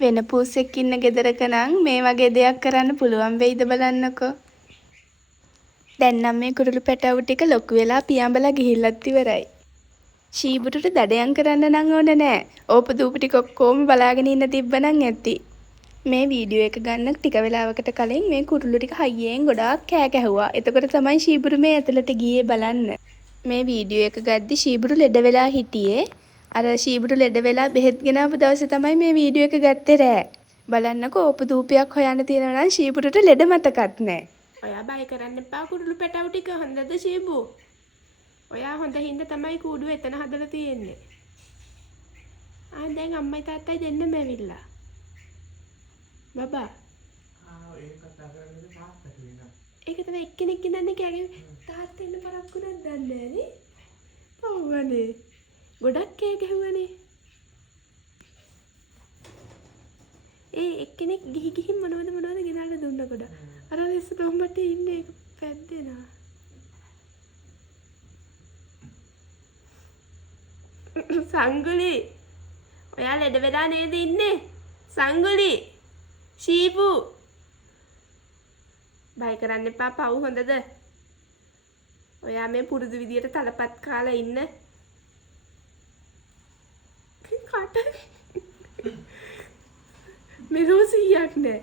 වෙන පූසෙක් ඉන්න ගෙදරක නම් මේ වගේ දෙයක් කරන්න පුළුවන් වෙයිද බලන්නකෝ. දැන් නම් මේ කුරුළු පැටවු ටික ලොකු වෙලා පියඹලා ගිහිල්ලත් ඉවරයි. ෂීබුටුට දඩයම් කරන්න නම් ඕන නෑ. ඕපදූප ටික ඔක්කොම බලාගෙන ඉන්න තිබ්බනම් ඇති. මේ වීඩියෝ එක ගන්න ටික වෙලාවකට කලින් මේ කුරුළු ටික හයියෙන් ගොඩාක් කෑ ගැහුවා. එතකොට තමයි ෂීබුරු මේ ඇතුළට ගියේ බලන්න. මේ වීඩියෝ එක ගද්දි ෂීබුරු ලෙඩ වෙලා හිටියේ. අර ෂීබුරු ලෙඩ වෙලා බෙහෙත් ගෙනාපු දවසේ තමයි මේ වීඩියෝ එක ගත්තේ රෑ. බලන්නකෝ ඕපදූපයක් හොයන්න තියෙනවා නම් ෂීබුරුට ලෙඩ මතකත් නෑ. ඔයා බය කරන්න එපා කුරුළු පැටවු ටික හොඳද ෂීබු? ඔයා හොඳ හින්දා තමයි කූඩුව එතන හදලා තියෙන්නේ. දැන් අම්මයි තාත්තයි දෙන්නම ඇවිල්ලා. බබා. ඒක කතා කරන්නේ තාත්තට වෙනවා. ඒක තමයි එක්කෙනෙක් ඉඳන්නේ කෑගේ තාත්තා ඉන්න පරක්කුණක් දන්නේ නෑනේ. ඔව්වනේ. ගොඩක් කෑ ගැහුවනේ. එක්කෙනෙක් ගිහින් මොනවද ගෙනාලා දුන්න කොට. අර ඉස්ස තොම්බට ඉන්නේ ඒක පැද්දෙනවා. සංගුලි ඔයා ලෙඩ වෙලා නේද ඉන්නේ? සංගුලි ෂීබු බය කරන්න එපා පව් හොඳද? ඔයා මේ පුරුදු විදියට තලපත් කාලා ඉන්න. කට මෙරෝසියක් නෑ.